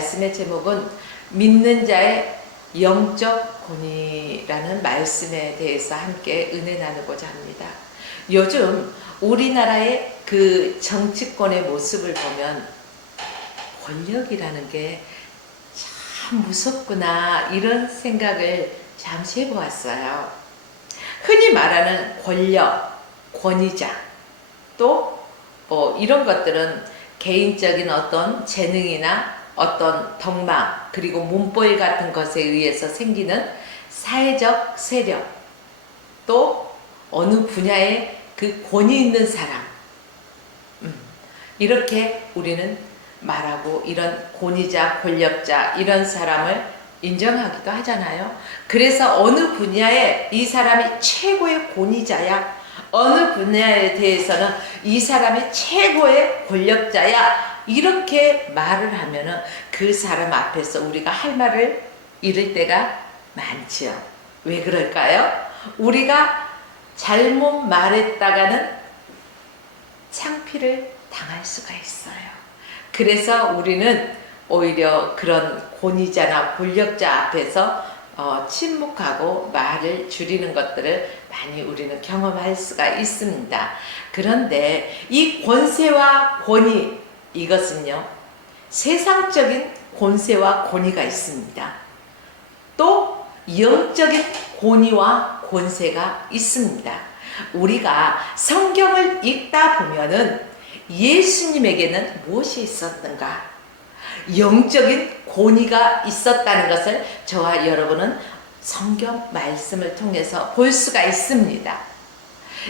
말씀의 제목은 믿는 자의 영적 권위라는 말씀에 대해서 함께 은혜 나누고자 합니다. 요즘 우리나라의 그 정치권의 모습을 보면 권력이라는 게 참 무섭구나 이런 생각을 잠시 해보았어요. 흔히 말하는 권력, 권위자 또 이런 것들은 개인적인 어떤 재능이나 어떤 덕망 그리고 문벌 같은 것에 의해서 생기는 사회적 세력 또 어느 분야에 그 권위 있는 사람 이렇게 우리는 말하고 이런 권위자, 권력자 이런 사람을 인정하기도 하잖아요. 그래서 어느 분야에 이 사람이 최고의 권위자야, 어느 분야에 대해서는 이 사람이 최고의 권력자야 이렇게 말을 하면은 그 사람 앞에서 우리가 할 말을 잃을 때가 많지요. 왜 그럴까요? 우리가 잘못 말했다가는 창피를 당할 수가 있어요. 그래서 우리는 오히려 그런 권위자나 권력자 앞에서 침묵하고 말을 줄이는 것들을 많이 우리는 경험할 수가 있습니다. 그런데 이 권세와 권위 이것은요 세상적인 권세와 권위가 있습니다. 또 영적인 권위와 권세가 있습니다. 우리가 성경을 읽다 보면은 예수님에게는 무엇이 있었던가? 영적인 권위가 있었다는 것을 저와 여러분은 성경 말씀을 통해서 볼 수가 있습니다.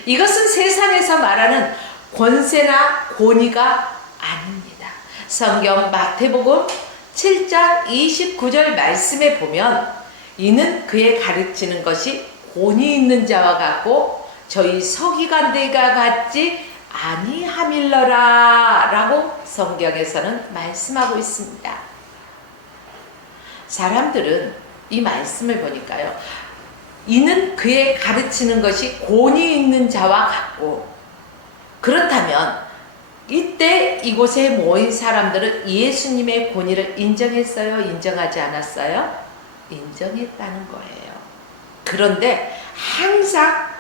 이것은 세상에서 말하는 권세나 권위가 아닙니다. 성경 마태복음 7장 29절 말씀에 보면 이는 그의 가르치는 것이 권위 있는 자와 같고 저희 서기관들과 같지 아니함일러라 라고 성경에서는 말씀하고 있습니다. 사람들은 이 말씀을 보니까요 이는 그의 가르치는 것이 권위 있는 자와 같고 그렇다면 이때 이곳에 모인 사람들은 예수님의 권위를 인정했어요? 인정하지 않았어요? 인정했다는 거예요. 그런데 항상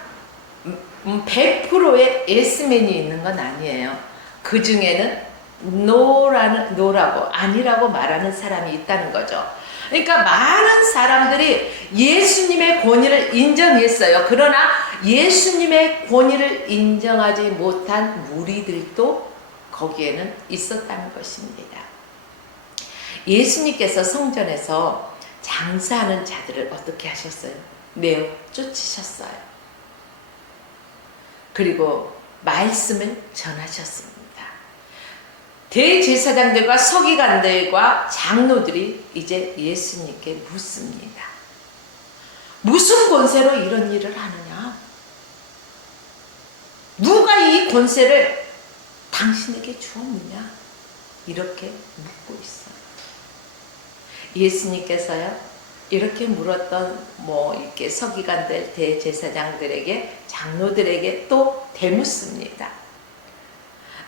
100%의 예스맨이 있는 건 아니에요. 그 중에는 노라고 아니라고 말하는 사람이 있다는 거죠. 그러니까 많은 사람들이 예수님의 권위를 인정했어요. 그러나 예수님의 권위를 인정하지 못한 무리들도 거기에는 있었다는 것입니다. 예수님께서 성전에서 장사하는 자들을 어떻게 하셨어요? 내어 쫓으셨어요. 그리고 말씀을 전하셨습니다. 대제사장들과 서기관들과 장로들이 이제 예수님께 묻습니다. 무슨 권세로 이런 일을 하느냐? 누가 이 권세를 당신에게 주었느냐? 이렇게 묻고 있어요. 예수님께서요 이렇게 물었던 이렇게 서기관들, 대제사장들에게, 장로들에게 또 되묻습니다.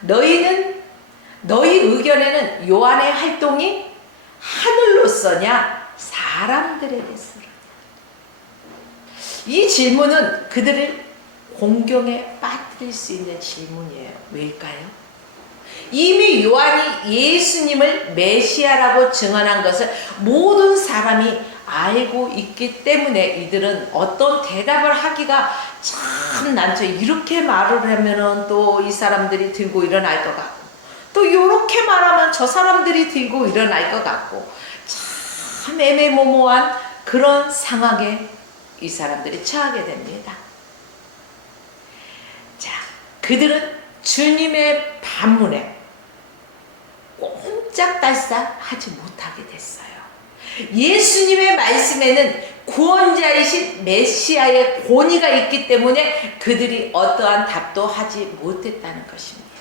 너희 의견에는 요한의 활동이 하늘로서냐, 사람들에게서냐? 이 질문은 그들을 공경에 빠뜨릴 수 있는 질문이에요. 왜일까요? 이미 요한이 예수님을 메시아라고 증언한 것을 모든 사람이 알고 있기 때문에 이들은 어떤 대답을 하기가 참 난처해. 이렇게 말을 하면은 또 이 사람들이 들고 일어날 것 같고 또 이렇게 말하면 저 사람들이 들고 일어날 것 같고 참 애매모호한 그런 상황에 이 사람들이 처하게 됩니다. 자, 그들은 주님의 반문에 꼼짝달싹 하지 못하게 됐어요. 예수님의 말씀에는 구원자이신 메시아의 권위가 있기 때문에 그들이 어떠한 답도 하지 못했다는 것입니다.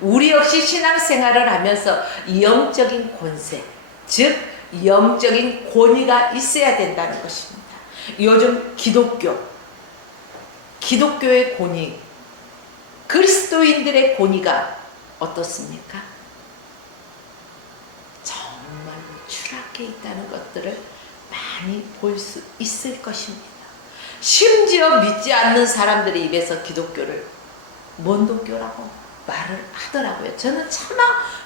우리 역시 신앙생활을 하면서 영적인 권세, 즉 영적인 권위가 있어야 된다는 것입니다. 요즘 기독교의 권위, 그리스도인들의 권위가 어떻습니까? 약해 있다는 것들을 많이 볼 수 있을 것입니다. 심지어 믿지 않는 사람들의 입에서 기독교를 먼독교라고 말을 하더라고요. 저는 차마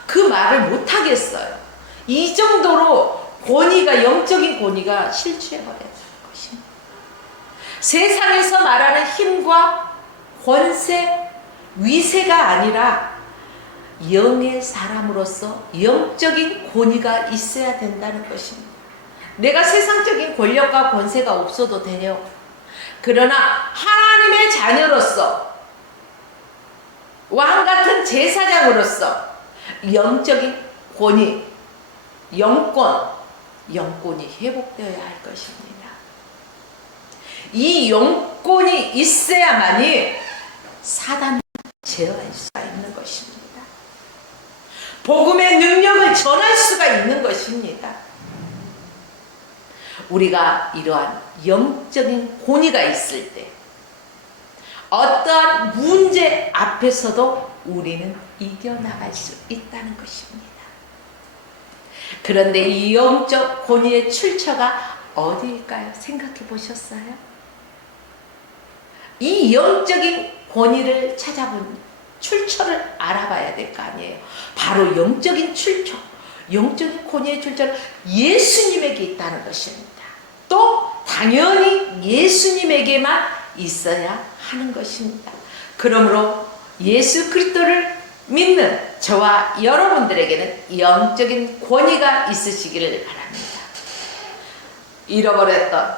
그 말을 못하겠어요. 이 정도로 권위가, 영적인 권위가 실추해버렸다는 것입니다. 세상에서 말하는 힘과 권세, 위세가 아니라 영의 사람으로서 영적인 권위가 있어야 된다는 것입니다. 내가 세상적인 권력과 권세가 없어도 되요. 그러나 하나님의 자녀로서, 왕같은 제사장으로서 영적인 권위, 영권이 회복되어야 할 것입니다. 이 영권이 있어야만이 사단을 제어할 수가 있는 것입니다. 복음의 능력을 전할 수가 있는 것입니다. 우리가 이러한 영적인 권위가 있을 때 어떠한 문제 앞에서도 우리는 이겨나갈 수 있다는 것입니다. 그런데 이 영적 권위의 출처가 어디일까요? 생각해 보셨어요? 이 영적인 권위를 찾아본 출처를 알아봐야 될 거 아니에요. 바로 영적인 출처, 영적인 권위의 출처는 예수님에게 있다는 것입니다. 또 당연히 예수님에게만 있어야 하는 것입니다. 그러므로 예수 그리스도를 믿는 저와 여러분들에게는 영적인 권위가 있으시기를 바랍니다. 잃어버렸던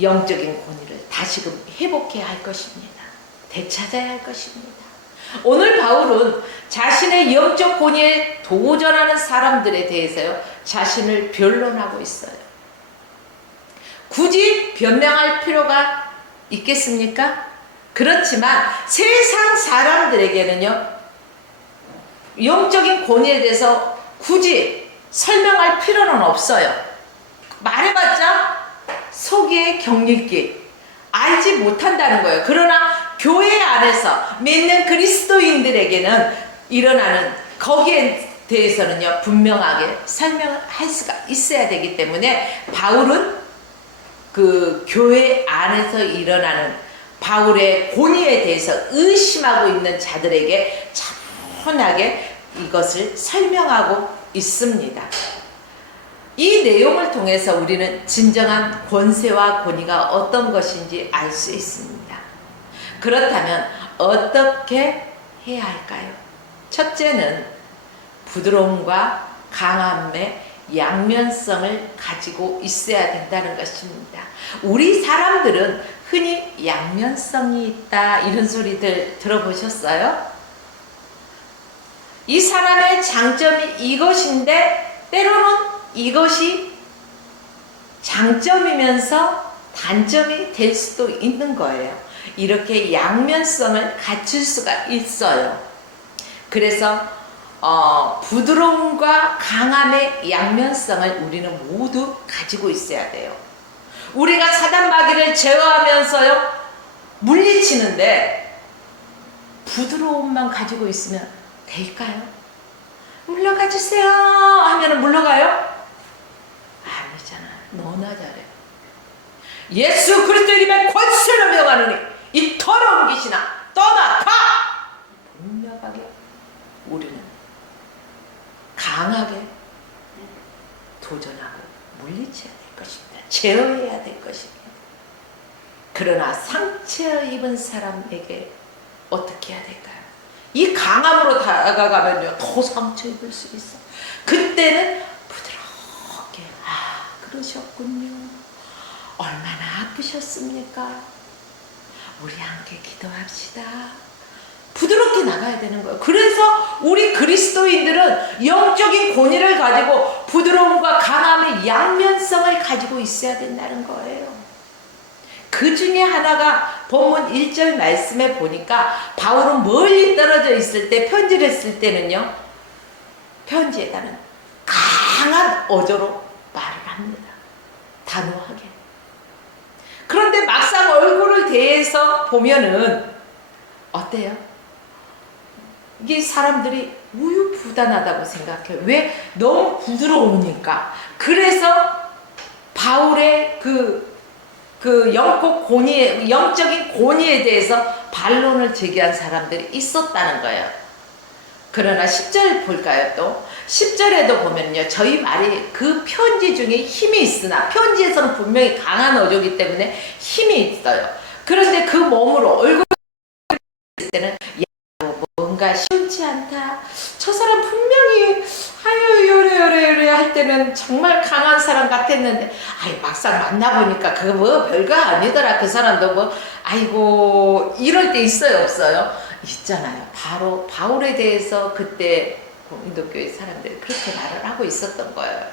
영적인 권위를 다시금 회복해야 할 것입니다. 되찾아야 할 것입니다. 오늘 바울은 자신의 영적 권위에 도전하는 사람들에 대해서요, 자신을 변론하고 있어요. 굳이 변명할 필요가 있겠습니까? 그렇지만 세상 사람들에게는요, 영적인 권위에 대해서 굳이 설명할 필요는 없어요. 말해봤자 속이의 경읽기, 알지 못한다는 거예요. 그러나 교회 안에서 믿는 그리스도인들에게는 일어나는 거기에 대해서는요, 분명하게 설명을 할 수가 있어야 되기 때문에 바울은 그 교회 안에서 일어나는 바울의 권위에 대해서 의심하고 있는 자들에게 차분하게 이것을 설명하고 있습니다. 이 내용을 통해서 우리는 진정한 권세와 권위가 어떤 것인지 알 수 있습니다. 그렇다면 어떻게 해야 할까요? 첫째는 부드러움과 강함의 양면성을 가지고 있어야 된다는 것입니다. 우리 사람들은 흔히 양면성이 있다 이런 소리들 들어보셨어요? 이 사람의 장점이 이것인데 때로는 이것이 장점이면서 단점이 될 수도 있는 거예요. 이렇게 양면성을 갖출 수가 있어요. 그래서 부드러움과 강함의 양면성을 우리는 모두 가지고 있어야 돼요. 우리가 사단 마귀를 제어하면서요, 물리치는데 부드러움만 가지고 있으면 될까요? 물러가 주세요 하면 물러가요? 아니잖아. 너나 잘해. 예수 그리스도의 이름의 권세를 명하노니 이 더러운 귀신아 떠나가! 분명하게 우리는 강하게 도전하고 물리쳐야 될 것입니다. 제어해야 될 것입니다. 그러나 상처 입은 사람에게 어떻게 해야 될까요? 이 강함으로 다가가면요, 더 상처 입을 수 있어. 그때는 부드럽게, 그러셨군요. 얼마나 아프셨습니까? 우리 함께 기도합시다. 부드럽게 나가야 되는 거예요. 그래서 우리 그리스도인들은 영적인 권위를 가지고 부드러움과 강함의 양면성을 가지고 있어야 된다는 거예요. 그 중에 하나가 본문 1절 말씀에 보니까 바울은 멀리 떨어져 있을 때 편지를 쓸 때는요, 편지에다는 강한 어조로 말을 합니다. 단호하게. 그런데 막상 얼굴을 대해서 보면은 어때요? 이게 사람들이 우유부단하다고 생각해요. 왜? 너무 부드러우니까. 그래서 바울의 영적인 권위에 대해서 반론을 제기한 사람들이 있었다는 거예요. 그러나 10절 볼까요? 또 10절에도 보면요, 저희 말이 그 편지 중에 힘이 있으나, 편지에서는 분명히 강한 어조이기 때문에 힘이 있어요. 그런데 그 몸으로 얼굴 있을 때는 야, 뭔가 시원치 않다, 저 사람 분명히 아유 요래 할 때는 정말 강한 사람 같았는데, 아이 막상 만나보니까 그거 뭐 별거 아니더라, 그 사람도 뭐 아이고, 이럴 때 있어요 없어요? 있잖아요. 바로 바울에 대해서 그때 고린도교회 사람들이 그렇게 말을 하고 있었던 거예요.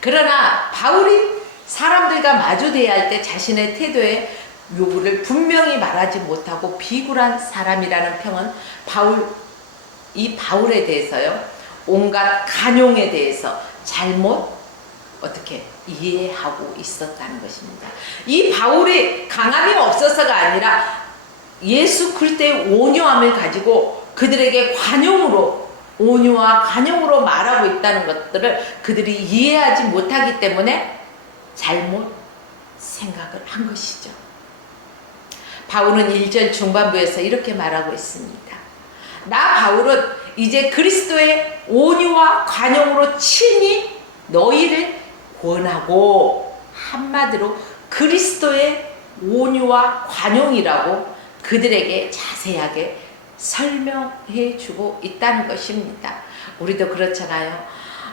그러나 바울이 사람들과 마주대야 할 때 자신의 태도에 요구를 분명히 말하지 못하고 비굴한 사람이라는 평은 이 바울에 대해서요, 온갖 간용에 대해서 잘못 어떻게 이해하고 있었다는 것입니다. 이 바울이 강함이 없어서가 아니라 예수 그리스도의 온유함을 가지고 그들에게 관용으로, 온유와 관용으로 말하고 있다는 것들을 그들이 이해하지 못하기 때문에 잘못 생각을 한 것이죠. 바울은 1절 중반부에서 이렇게 말하고 있습니다. 나 바울은 이제 그리스도의 온유와 관용으로 친히 너희를 권하고, 한마디로 그리스도의 온유와 관용이라고 그들에게 자세하게 설명해 주고 있다는 것입니다. 우리도 그렇잖아요.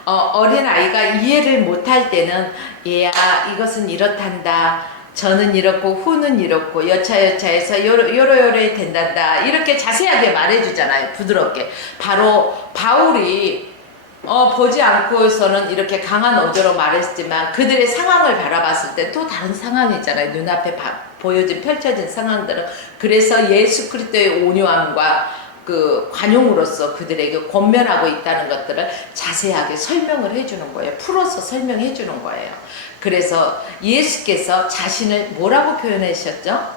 어린아이가 이해를 못할 때는 얘야 이것은 이렇단다, 저는 이렇고 후는 이렇고 여차여차해서 요래 된단다, 이렇게 자세하게 말해주잖아요. 부드럽게. 바로 바울이 보지 않고서는 이렇게 강한 어조로 말했지만 그들의 상황을 바라봤을 때 또 다른 상황이잖아요. 눈앞에 펼쳐진 상황들은. 그래서 예수 그리스도의 온유함과 그 관용으로서 그들에게 권면하고 있다는 것들을 자세하게 설명을 해주는 거예요. 풀어서 설명해 주는 거예요. 그래서 예수께서 자신을 뭐라고 표현하셨죠?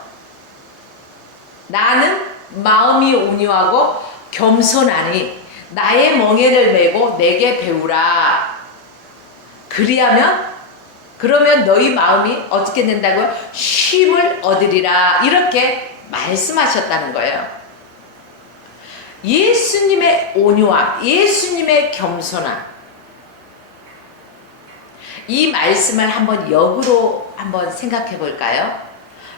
나는 마음이 온유하고 겸손하니 나의 멍에를 메고 내게 배우라. 그러면 너희 마음이 어떻게 된다고요? 쉼을 얻으리라. 이렇게 말씀하셨다는 거예요. 예수님의 온유함, 예수님의 겸손함, 이 말씀을 한번 역으로 한번 생각해 볼까요?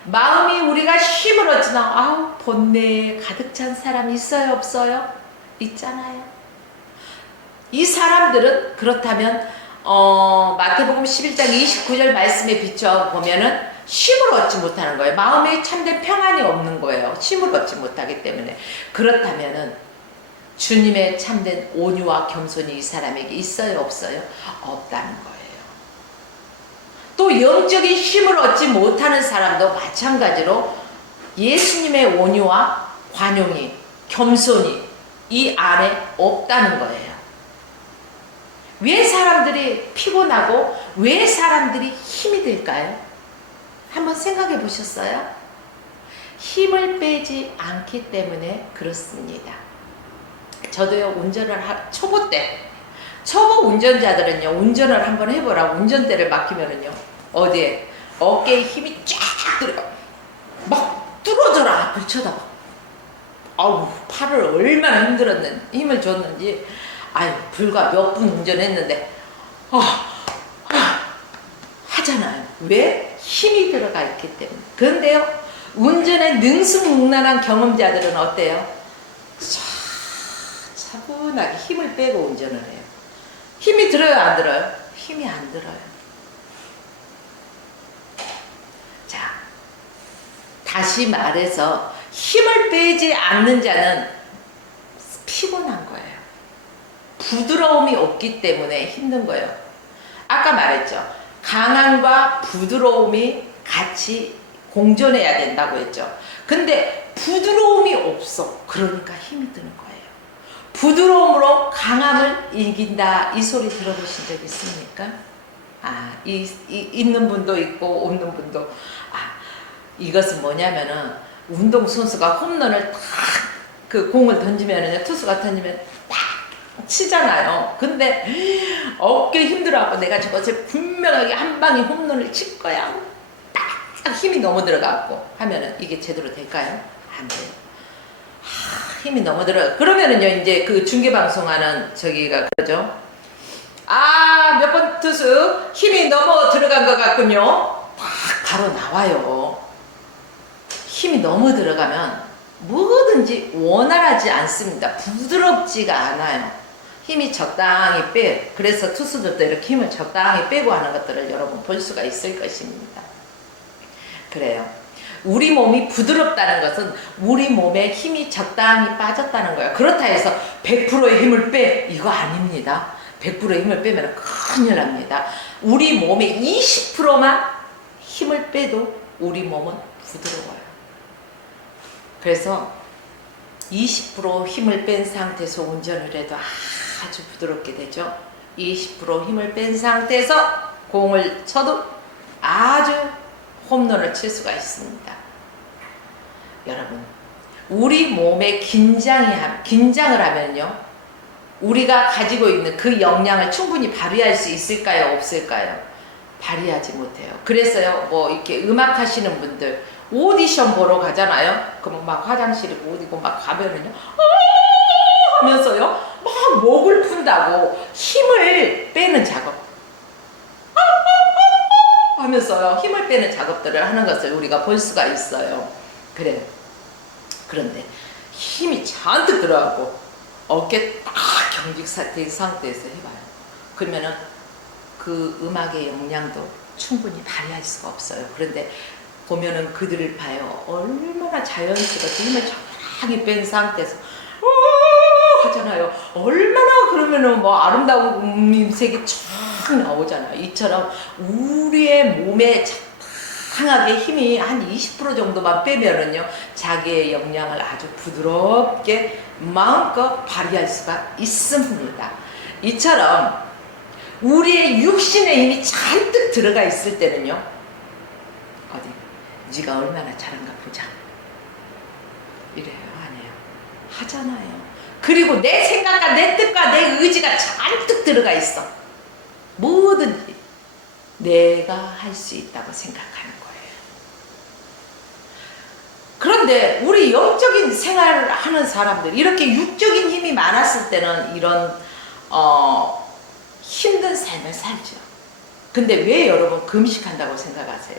마음이 우리가 쉼을 얻지나, 아우 본내에 가득 찬 사람 있어요 없어요? 있잖아요. 이 사람들은 그렇다면 마태복음 11장 29절 말씀에 비춰 보면은 쉼을 얻지 못하는 거예요. 마음에 참된 평안이 없는 거예요. 쉼을 얻지 못하기 때문에. 그렇다면은 주님의 참된 온유와 겸손이 이 사람에게 있어요 없어요? 없다는 거예요. 또 영적인 쉼을 얻지 못하는 사람도 마찬가지로 예수님의 온유와 관용이, 겸손이 이 안에 없다는 거예요. 왜 사람들이 피곤하고 왜 사람들이 힘이 들까요? 한번 생각해 보셨어요? 힘을 빼지 않기 때문에 그렇습니다. 저도요, 초보 운전자들은요, 운전을 한번 해보라고 운전대를 맡기면은요, 어디에? 어깨에 힘이 쫙 들어가. 막 뚫어져라, 앞을 쳐다봐. 아우, 팔을 얼마나 힘을 줬는지. 아유, 불과 몇 분 운전했는데 하잖아요. 왜? 힘이 들어가 있기 때문에. 그런데요, 운전에 능수능란한 경험자들은 어때요? 차분하게 힘을 빼고 운전을 해요. 힘이 들어요 안 들어요? 힘이 안 들어요. 자, 다시 말해서 힘을 빼지 않는 자는 피곤한 거예요. 부드러움이 없기 때문에 힘든 거예요. 아까 말했죠. 강함과 부드러움이 같이 공존해야 된다고 했죠. 근데 부드러움이 없어. 그러니까 힘이 드는 거예요. 부드러움으로 강함을 이긴다. 이 소리 들어보신 적 있습니까? 있는 분도 있고 없는 분도. 이것은 뭐냐면은 운동선수가 홈런을 탁 그 공을 던지면은 투수가 던지면 치잖아요. 근데 어깨 힘들어하고 내가 저것을 분명하게 한 방에 홈런을 칠 거야. 딱 힘이 너무 들어가고 하면은 이게 제대로 될까요? 안 돼요. 힘이 너무 들어. 그러면은요, 이제 그 중계방송하는 저기가 그러죠. 아, 몇 번 투수 힘이 너무 들어간 것 같군요. 딱 바로 나와요. 힘이 너무 들어가면 뭐든지 원활하지 않습니다. 부드럽지가 않아요. 힘이 적당히 빼. 그래서 투수들도 이렇게 힘을 적당히 빼고 하는 것들을 여러분 볼 수가 있을 것입니다. 그래요. 우리 몸이 부드럽다는 것은 우리 몸에 힘이 적당히 빠졌다는 거예요. 그렇다 해서 100%의 힘을 빼. 이거 아닙니다. 100%의 힘을 빼면 큰일 납니다. 우리 몸의 20%만 힘을 빼도 우리 몸은 부드러워요. 그래서 20% 힘을 뺀 상태에서 운전을 해도 아주 부드럽게 되죠. 20% 힘을 뺀 상태에서 공을 쳐도 아주 홈런을 칠 수가 있습니다. 여러분, 우리 몸에 긴장을 하면요, 우리가 가지고 있는 그 역량을 충분히 발휘할 수 있을까요? 없을까요? 발휘하지 못해요. 그래서요, 뭐 이렇게 음악 하시는 분들 오디션 보러 가잖아요. 그럼 막 화장실에 못 이고 막 가면은요, 하면서요, 막 목을 푼다고 힘을 빼는 작업 하면서요, 힘을 빼는 작업들을 하는 것을 우리가 볼 수가 있어요. 그래요. 그런데 힘이 잔뜩 들어가고 어깨 딱 경직 상태인 상태에서 해봐요. 그러면은 그 음악의 역량도 충분히 발휘할 수가 없어요. 그런데 보면은 그들을 봐요. 얼마나 자연스럽게 힘을 적당히 뺀 상태에서 하잖아요. 얼마나 그러면은 뭐 아름다운 음색이 쫙 나오잖아요. 이처럼 우리의 몸에 적당하게 힘이 한 20% 정도만 빼면은요, 자기의 역량을 아주 부드럽게 마음껏 발휘할 수가 있습니다. 이처럼 우리의 육신의 힘이 잔뜩 들어가 있을 때는요, 어디 네가 얼마나 잘한가 보자 이래요? 아니에요. 하잖아요. 그리고 내 생각과 내 뜻과 내 의지가 잔뜩 들어가 있어. 뭐든지 내가 할 수 있다고 생각하는 거예요. 그런데 우리 영적인 생활을 하는 사람들, 이렇게 육적인 힘이 많았을 때는 이런 힘든 삶을 살죠. 근데 왜 여러분 금식한다고 생각하세요?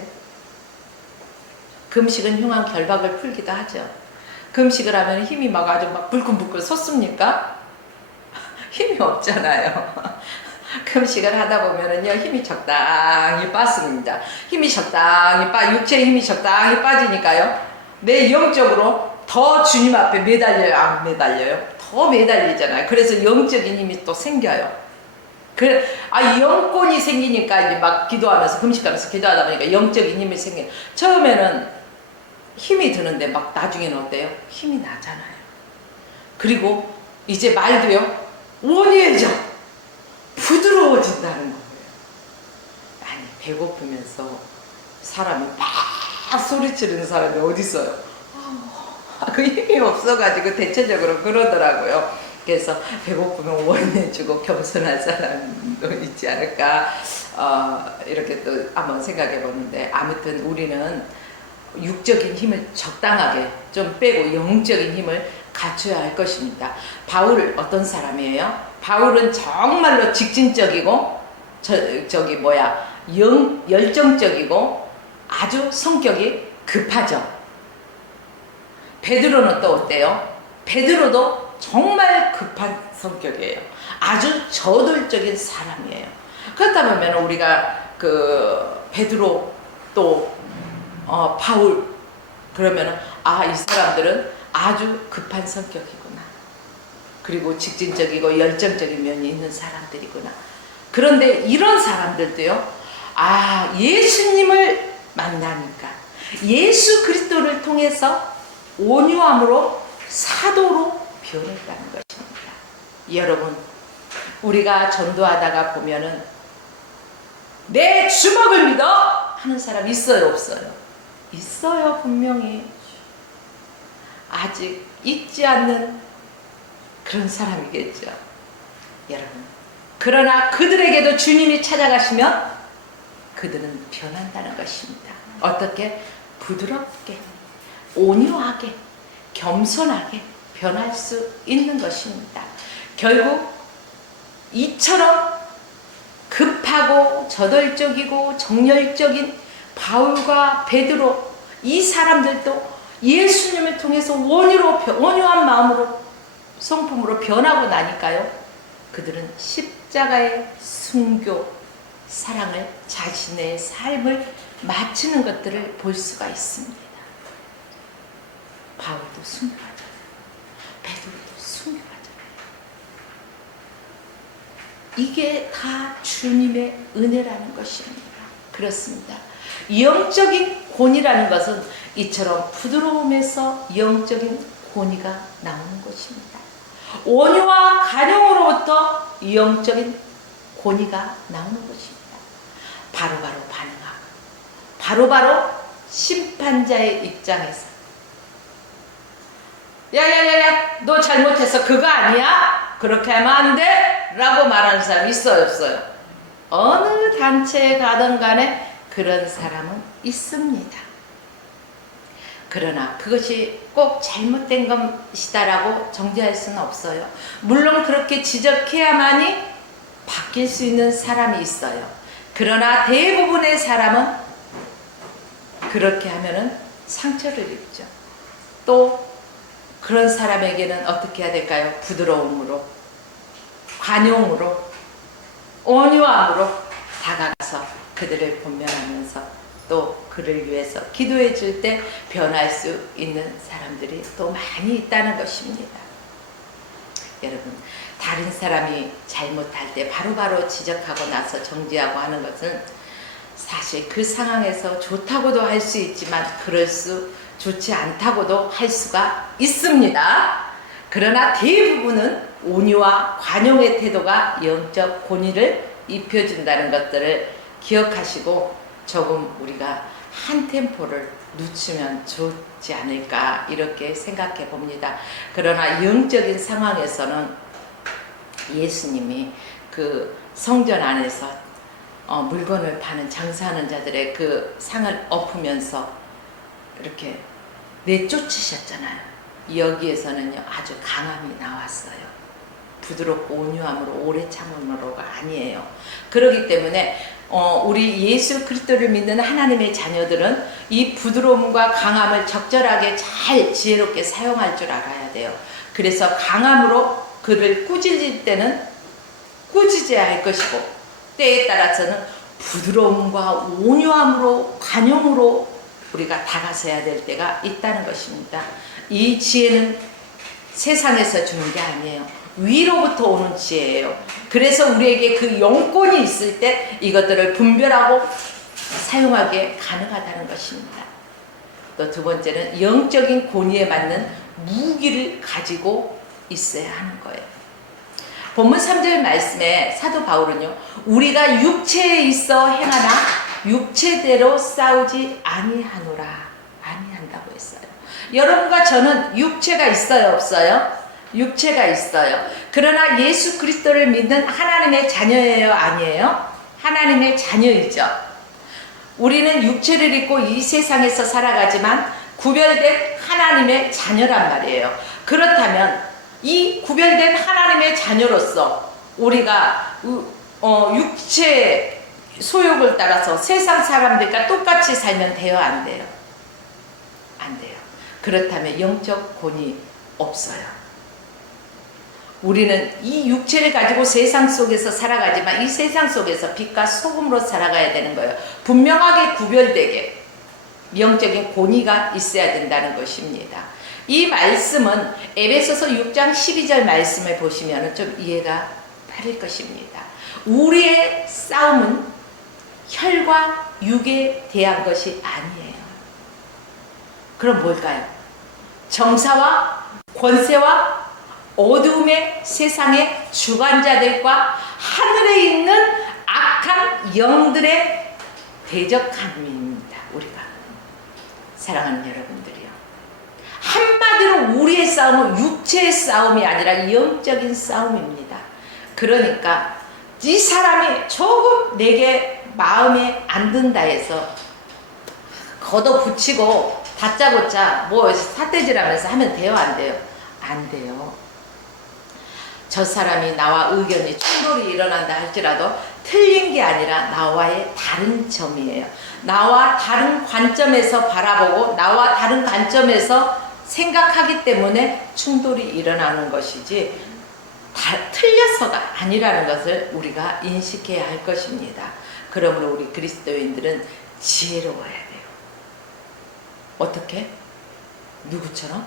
금식은 흉한 결박을 풀기도 하죠. 금식을 하면 힘이 막 아주 막 불끈불끈 솟습니까? 힘이 없잖아요. 금식을 하다 보면은요, 힘이 적당히 빠집니다. 힘이 적당히 육체의 힘이 적당히 빠지니까요, 내 영적으로 더 주님 앞에 매달려요, 안 매달려요? 더 매달리잖아요. 그래서 영적인 힘이 또 생겨요. 영권이 생기니까 이제 막 기도하면서, 금식하면서 기도하다 보니까 영적인 힘이 생겨요. 처음에는 힘이 드는데 막 나중에는 어때요? 힘이 나잖아요. 그리고 이제 말도요, 원해져 부드러워진다는 거예요. 아니, 배고프면서 사람이 막 소리치는 사람이 어디 있어요? 그 힘이 없어가지고 대체적으로 그러더라고요. 그래서 배고프면 원해주고 겸손한 사람도 있지 않을까, 이렇게 또 한번 생각해 보는데, 아무튼 우리는 육적인 힘을 적당하게 좀 빼고 영적인 힘을 갖춰야 할 것입니다. 바울 어떤 사람이에요? 바울은 정말로 직진적이고 열정적이고 아주 성격이 급하죠. 베드로는 또 어때요? 베드로도 정말 급한 성격이에요. 아주 저돌적인 사람이에요. 그렇다 보면 우리가 그 베드로 또 바울, 그러면은 이 사람들은 아주 급한 성격이구나. 그리고 직진적이고 열정적인 면이 있는 사람들이구나. 그런데 이런 사람들도요, 예수님을 만나니까 예수 그리스도를 통해서 온유함으로 사도로 변했다는 것입니다. 여러분, 우리가 전도하다가 보면은 내 주먹을 믿어 하는 사람 있어요, 없어요? 있어요, 분명히. 아직 잊지 않는 그런 사람이겠죠. 여러분, 그러나 그들에게도 주님이 찾아가시면 그들은 변한다는 것입니다. 어떻게? 부드럽게, 온유하게, 겸손하게 변할 수 있는 것입니다. 결국 이처럼 급하고 저돌적이고 정열적인 바울과 베드로, 이 사람들도 예수님을 통해서 온유한 마음으로, 성품으로 변하고 나니까요, 그들은 십자가의 순교, 사랑을, 자신의 삶을 마치는 것들을 볼 수가 있습니다. 바울도 순교하잖아요. 베드로도 순교하잖아요. 이게 다 주님의 은혜라는 것입니다. 그렇습니다. 영적인 권위라는 것은 이처럼 부드러움에서 영적인 권위가 나오는 것입니다. 온유와 간용으로부터 영적인 권위가 나오는 것입니다. 바로바로 반응하고 바로바로 심판자의 입장에서 야야야야, 너 잘못했어, 그거 아니야? 그렇게 하면 안 돼? 라고 말하는 사람이 있어요, 없어요? 어느 단체에 가든 간에 그런 사람은 있습니다. 그러나 그것이 꼭 잘못된 것이다라고 정죄할 수는 없어요. 물론 그렇게 지적해야만이 바뀔 수 있는 사람이 있어요. 그러나 대부분의 사람은 그렇게 하면은 상처를 입죠. 또 그런 사람에게는 어떻게 해야 될까요? 부드러움으로, 관용으로, 온유함으로 다가가서 그들을 본면하면서 또 그를 위해서 기도해 줄 때 변할 수 있는 사람들이 또 많이 있다는 것입니다. 여러분, 다른 사람이 잘못할 때 바로바로 지적하고 나서 정지하고 하는 것은 사실 그 상황에서 좋다고도 할 수 있지만 좋지 않다고도 할 수가 있습니다. 그러나 대부분은 온유와 관용의 태도가 영적 권위를 입혀준다는 것들을 기억하시고 조금 우리가 한 템포를 늦추면 좋지 않을까 이렇게 생각해 봅니다. 그러나 영적인 상황에서는 예수님이 그 성전 안에서 물건을 파는 장사하는 자들의 그 상을 엎으면서 이렇게 내쫓으셨잖아요. 여기에서는요 아주 강함이 나왔어요. 부드럽고 온유함으로 오래 참음으로가 아니에요. 그렇기 때문에 우리 예수 그리스도를 믿는 하나님의 자녀들은 이 부드러움과 강함을 적절하게 잘 지혜롭게 사용할 줄 알아야 돼요. 그래서 강함으로 그를 꾸짖을 때는 꾸짖어야 할 것이고 때에 따라서는 부드러움과 온유함으로 관용으로 우리가 다가서야 될 때가 있다는 것입니다. 이 지혜는 세상에서 주는 게 아니에요. 위로부터 오는 지혜예요. 그래서 우리에게 그 영권이 있을 때 이것들을 분별하고 사용하기에 가능하다는 것입니다. 또 두 번째는 영적인 권위에 맞는 무기를 가지고 있어야 하는 거예요. 본문 3절 말씀에 사도 바울은요, 우리가 육체에 있어 행하나 육체대로 싸우지 아니하노라, 아니한다고 했어요. 여러분과 저는 육체가 있어요, 없어요? 육체가 있어요. 그러나 예수 그리스도를 믿는 하나님의 자녀예요, 아니에요? 하나님의 자녀이죠. 우리는 육체를 입고 이 세상에서 살아가지만 구별된 하나님의 자녀란 말이에요. 그렇다면 이 구별된 하나님의 자녀로서 우리가 육체의 소욕을 따라서 세상 사람들과 똑같이 살면 돼요, 안 돼요? 안 돼요. 그렇다면 영적 권위 없어요. 우리는 이 육체를 가지고 세상 속에서 살아가지만 이 세상 속에서 빛과 소금으로 살아가야 되는 거예요. 분명하게 구별되게 영적인 권위가 있어야 된다는 것입니다. 이 말씀은 에베소서 6장 12절 말씀을 보시면 좀 이해가 바를 것입니다. 우리의 싸움은 혈과 육에 대한 것이 아니에요. 그럼 뭘까요? 정사와 권세와 어두움의 세상의 주관자들과 하늘에 있는 악한 영들의 대적함입니다. 우리가 사랑하는 여러분들이요, 한마디로 우리의 싸움은 육체의 싸움이 아니라 영적인 싸움입니다. 그러니까 이 사람이 조금 내게 마음에 안 든다 해서 걷어붙이고 다짜고짜 뭐 삿대질하면서 하면 돼요, 안 돼요? 안 돼요. 저 사람이 나와 의견이 충돌이 일어난다 할지라도 틀린 게 아니라 나와의 다른 점이에요. 나와 다른 관점에서 바라보고 나와 다른 관점에서 생각하기 때문에 충돌이 일어나는 것이지 틀려서가 아니라는 것을 우리가 인식해야 할 것입니다. 그러므로 우리 그리스도인들은 지혜로워야 돼요. 어떻게? 누구처럼?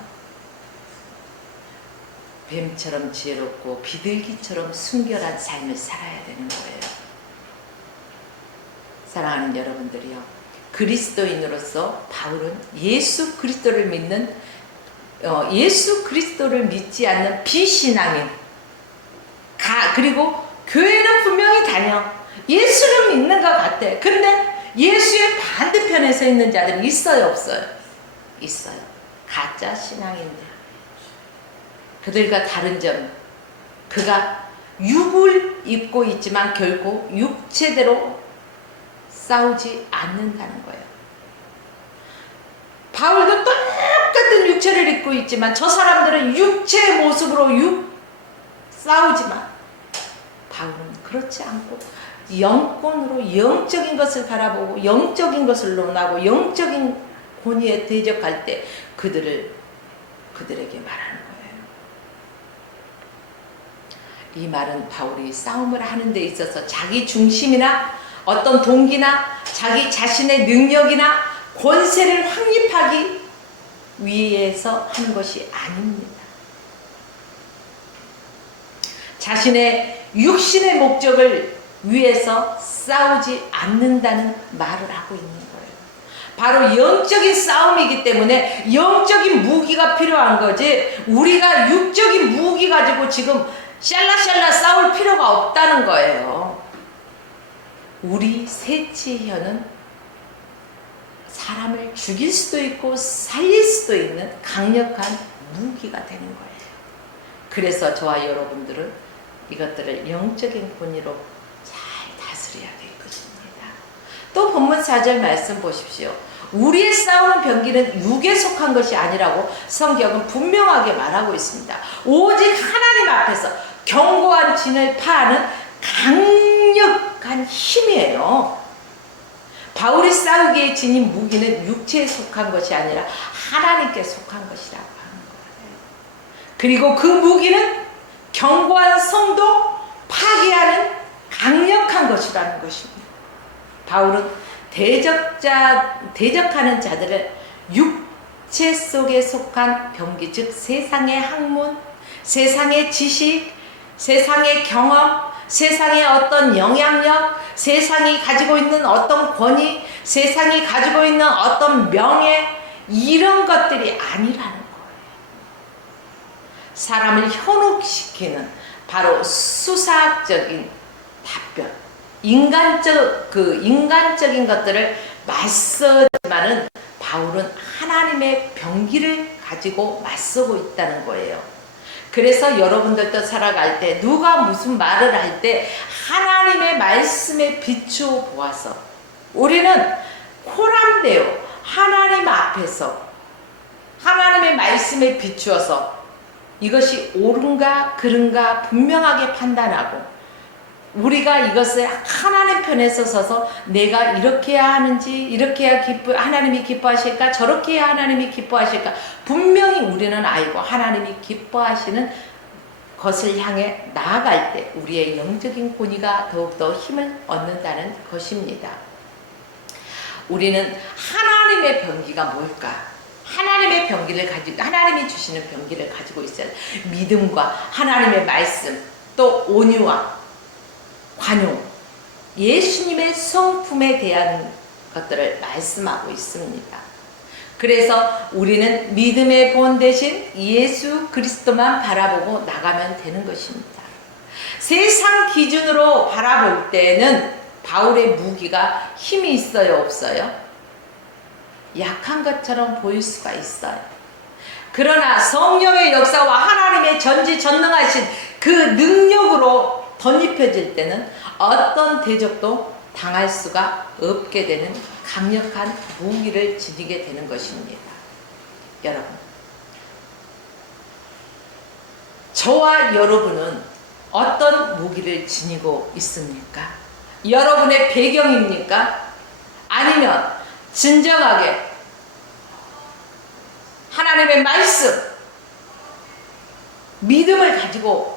뱀처럼 지혜롭고 비둘기처럼 순결한 삶을 살아야 되는 거예요. 사랑하는 여러분들이요, 그리스도인으로서 바울은 예수 그리스도를 믿는 예수 그리스도를 믿지 않는 비신앙인 그리고 교회는 분명히 다녀 예수를 믿는 것 같아. 근데 예수의 반대편에 서 있는 자들은 있어요, 없어요? 있어요. 가짜 신앙인들. 그들과 다른 점, 그가 육을 입고 있지만 결코 육체대로 싸우지 않는다는 거예요. 바울도 똑같은 육체를 입고 있지만 저 사람들은 육체의 모습으로 싸우지만 바울은 그렇지 않고 영권으로 영적인 것을 바라보고 영적인 것을 논하고 영적인 권위에 대적할 때 그들에게 말하는 거예요. 이 말은 바울이 싸움을 하는 데 있어서 자기 중심이나 어떤 동기나 자기 자신의 능력이나 권세를 확립하기 위해서 하는 것이 아닙니다. 자신의 육신의 목적을 위해서 싸우지 않는다는 말을 하고 있는 거예요. 바로 영적인 싸움이기 때문에 영적인 무기가 필요한 거지 우리가 육적인 무기 가지고 지금 샬라샬라 싸울 필요가 없다는 거예요. 우리 세치혀는 사람을 죽일 수도 있고 살릴 수도 있는 강력한 무기가 되는 거예요. 그래서 저와 여러분들은 이것들을 영적인 권위로 잘 다스려야 될 것입니다. 또 본문 4절 말씀 보십시오. 우리의 싸우는 병기는 육에 속한 것이 아니라고 성경은 분명하게 말하고 있습니다. 오직 하나님 앞에서 견고한 진을 파하는 강력한 힘이에요. 바울이 싸우기에 지닌 무기는 육체에 속한 것이 아니라 하나님께 속한 것이라고 하는 거예요. 그리고 그 무기는 견고한 성도 파괴하는 강력한 것이라는 것입니다. 바울은 대적하는 자들을 육체 속에 속한 병기, 즉 세상의 학문, 세상의 지식, 세상의 경험, 세상의 어떤 영향력, 세상이 가지고 있는 어떤 권위, 세상이 가지고 있는 어떤 명예, 이런 것들이 아니라는 거예요. 사람을 현혹시키는 바로 수사학적인 답변, 인간적인 것들을 맞서지만은 바울은 하나님의 병기를 가지고 맞서고 있다는 거예요. 그래서 여러분들도 살아갈 때 누가 무슨 말을 할 때 하나님의 말씀에 비추어 보아서 우리는 코람데오 하나님 앞에서 하나님의 말씀에 비추어서 이것이 옳은가 그른가 분명하게 판단하고 우리가 이것을 하나님 편에 서서 내가 이렇게 해야 하는지 이렇게 해야 하나님이 기뻐하실까 저렇게 해야 하나님이 기뻐하실까 분명히 우리는 알고 하나님이 기뻐하시는 것을 향해 나아갈 때 우리의 영적인 권위가 더욱더 힘을 얻는다는 것입니다. 우리는 하나님의 병기가 뭘까? 하나님의 병기를 가지고 하나님이 주시는 병기를 가지고 있어야 돼. 믿음과 하나님의 말씀 또 온유와 관용, 예수님의 성품에 대한 것들을 말씀하고 있습니다. 그래서 우리는 믿음의 본 대신 예수 그리스도만 바라보고 나가면 되는 것입니다. 세상 기준으로 바라볼 때는 바울의 무기가 힘이 있어요, 없어요? 약한 것처럼 보일 수가 있어요. 그러나 성령의 역사와 하나님의 전지전능하신 그 능력으로 덧입혀질 때는 어떤 대적도 당할 수가 없게 되는 강력한 무기를 지니게 되는 것입니다. 여러분, 저와 여러분은 어떤 무기를 지니고 있습니까? 여러분의 배경입니까? 아니면 진정하게 하나님의 말씀, 믿음을 가지고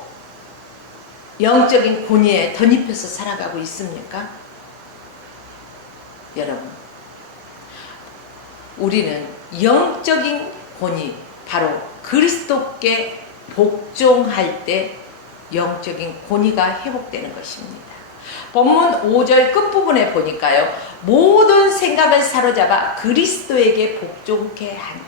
영적인 권위에 덧입혀서 살아가고 있습니까? 여러분, 우리는 영적인 권위, 바로 그리스도께 복종할 때 영적인 권위가 회복되는 것입니다. 본문 5절 끝부분에 보니까요, 모든 생각을 사로잡아 그리스도에게 복종케 하니,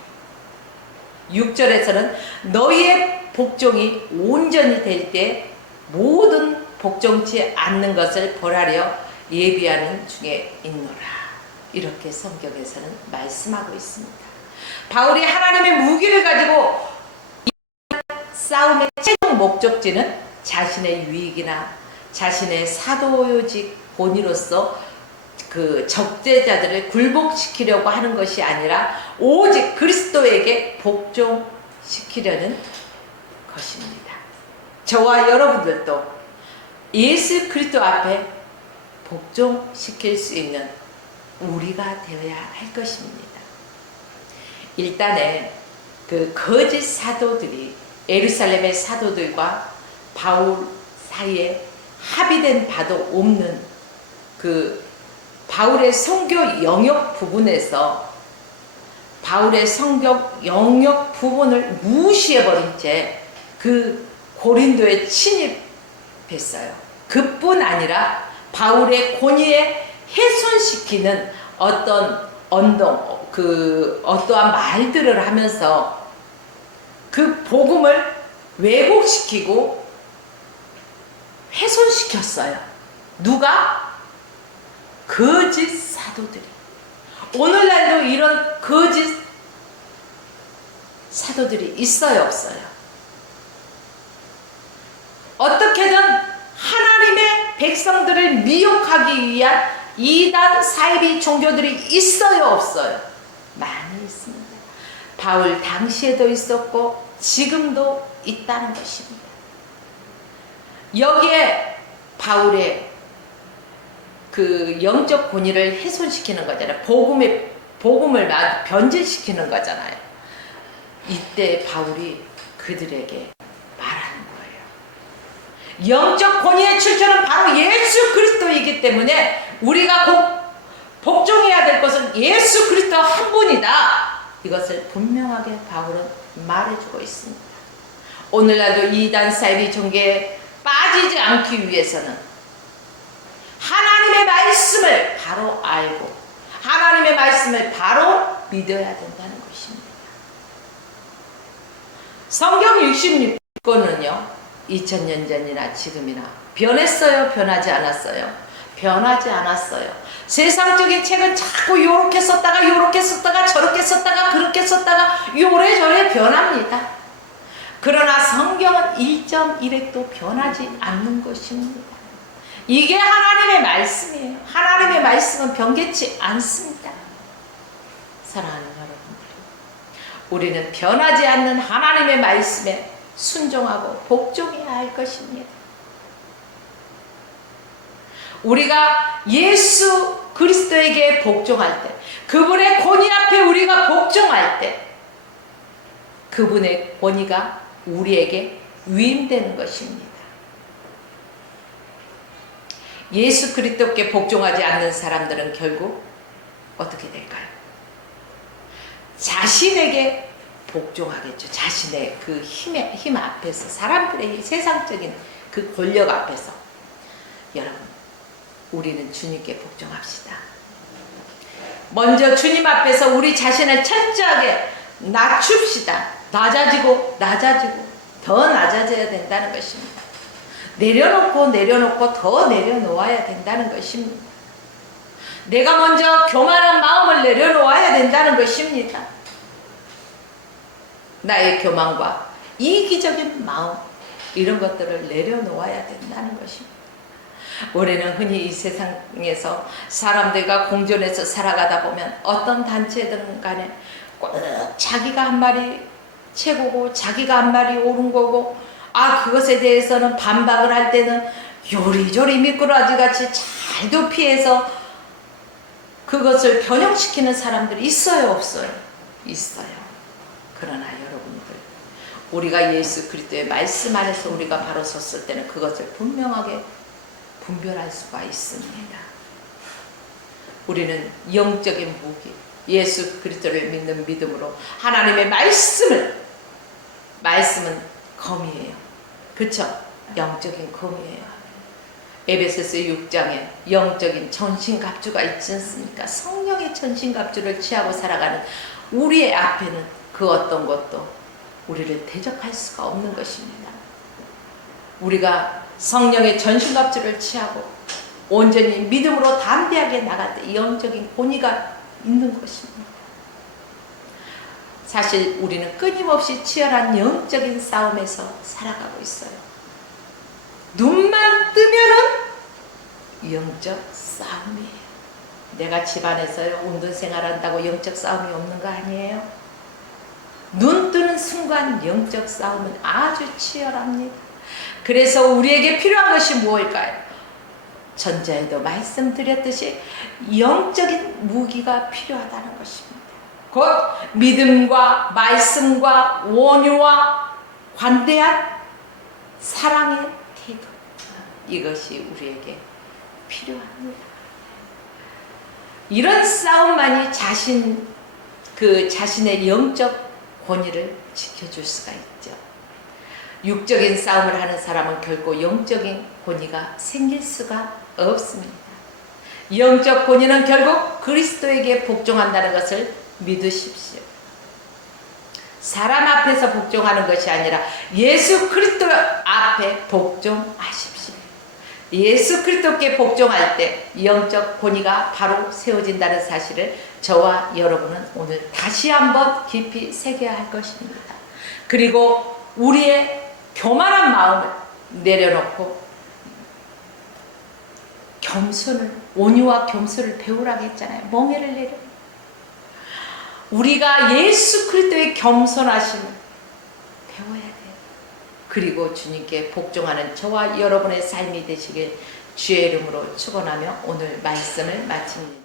6절에서는 너희의 복종이 온전히 될 때 모든 복종치 않는 것을 벌하려 예비하는 중에 있노라. 이렇게 성경에서는 말씀하고 있습니다. 바울이 하나님의 무기를 가지고 싸움의 최종 목적지는 자신의 유익이나 자신의 사도직 본의로서 그 적대자들을 굴복시키려고 하는 것이 아니라 오직 그리스도에게 복종시키려는 것입니다. 저와 여러분들도 예수 그리스도 앞에 복종시킬 수 있는 우리가 되어야 할 것입니다. 일단은 그 거짓 사도들이 예루살렘의 사도들과 바울 사이에 합의된 바도 없는 그 바울의 선교 영역 부분에서 바울의 선교 영역 부분을 무시해버린 채 그 고린도에 침입했어요. 그뿐 아니라 바울의 권위에 훼손시키는 어떤 언동, 어떠한 말들을 하면서 그 복음을 왜곡시키고 훼손시켰어요. 누가? 거짓 사도들이. 오늘날도 이런 거짓 사도들이 있어요, 없어요? 어떻게든 하나님의 백성들을 미혹하기 위한 이단 사이비 종교들이 있어요, 없어요? 많이 있습니다. 바울 당시에도 있었고 지금도 있다는 것입니다. 여기에 바울의 그 영적 권위를 훼손시키는 거잖아요. 복음을 변질시키는 거잖아요. 이때 바울이 그들에게 말하는 거예요. 영적 권위의 출처는 바로 예수 그리스도이기 때문에 우리가 꼭 복종해야 될 것은 예수 그리스도 한 분이다. 이것을 분명하게 바울은 말해주고 있습니다. 오늘날도 이단 사이비 종교에 빠지지 않기 위해서는 하나님의 말씀을 바로 알고 하나님의 말씀을 바로 믿어야 된다는 것입니다. 성경 66권은요 2000년 전이나 지금이나 변했어요? 변하지 않았어요? 변하지 않았어요. 세상적인 책은 자꾸 요렇게 썼다가 요렇게 썼다가 저렇게 썼다가 그렇게 썼다가 요래저래 변합니다. 그러나 성경은 1.1획도 변하지 않는 것입니다. 이게 하나님의 말씀이에요. 하나님의 말씀은 변개치 않습니다. 사랑하는 여러분들, 우리는 변하지 않는 하나님의 말씀에 순종하고 복종해야 할 것입니다. 우리가 예수 그리스도에게 복종할 때, 그분의 권위 앞에 우리가 복종할 때 그분의 권위가 우리에게 위임되는 것입니다. 예수 그리스도께 복종하지 않는 사람들은 결국 어떻게 될까요? 자신에게 복종하겠죠. 자신의 그 힘 앞에서, 사람들의 세상적인 그 권력 앞에서. 여러분, 우리는 주님께 복종합시다. 먼저 주님 앞에서 우리 자신을 철저하게 낮춥시다. 낮아지고 더 낮아져야 된다는 것입니다. 내려놓고 더 내려놓아야 된다는 것입니다. 내가 먼저 교만한 마음을 내려놓아야 된다는 것입니다. 나의 교만과 이기적인 마음, 이런 것들을 내려놓아야 된다는 것입니다. 우리는 흔히 이 세상에서 사람들과 공존해서 살아가다 보면 어떤 단체든 간에 꼭 자기가 한 말이 최고고 자기가 한 말이 옳은 거고 그것에 대해서는 반박을 할 때는 요리조리 미꾸라지같이 잘도 피해서 그것을 변형시키는 사람들이 있어요, 없어요? 있어요. 그러나 여러분들, 우리가 예수 그리스도의 말씀 안에서 우리가 바로 섰을 때는 그것을 분명하게 분별할 수가 있습니다. 우리는 영적인 무기, 예수 그리스도를 믿는 믿음으로 하나님의 말씀은 검이에요. 그쵸? 영적인 검이에요. 에베소서 6장에 영적인 전신갑주가 있지 않습니까? 성령의 전신갑주를 취하고 살아가는 우리의 앞에는 그 어떤 것도 우리를 대적할 수가 없는 것입니다. 우리가 성령의 전신갑주를 취하고 온전히 믿음으로 담대하게 나갈 때 영적인 권위가 있는 것입니다. 사실 우리는 끊임없이 치열한 영적인 싸움에서 살아가고 있어요. 눈만 뜨면은 영적 싸움이에요. 내가 집안에서요 운동 생활한다고 영적 싸움이 없는 거 아니에요? 눈 뜨는 순간 영적 싸움은 아주 치열합니다. 그래서 우리에게 필요한 것이 무엇일까요? 전자에도 말씀드렸듯이 영적인 무기가 필요하다는 것입니다. 곧 믿음과 말씀과 온유와 관대한 사랑의 태도, 이것이 우리에게 필요합니다. 이런 싸움만이 자신의 영적 권위를 지켜줄 수가 있죠. 육적인 싸움을 하는 사람은 결코 영적인 권위가 생길 수가 없습니다. 영적 권위는 결국 그리스도에게 복종한다는 것을 믿으십시오. 사람 앞에서 복종하는 것이 아니라 예수 그리스도 앞에 복종하십시오. 예수 그리스도께 복종할 때 영적 권위가 바로 세워진다는 사실을 저와 여러분은 오늘 다시 한번 깊이 새겨야 할 것입니다. 그리고 우리의 교만한 마음을 내려놓고 겸손을, 온유와 겸손을 배우라고 했잖아요. 멍에를 내려. 우리가 예수 그리스도의 겸손하심을 배워야 돼요. 그리고 주님께 복종하는 저와 여러분의 삶이 되시길 주의 이름으로 축원하며 오늘 말씀을 마칩니다.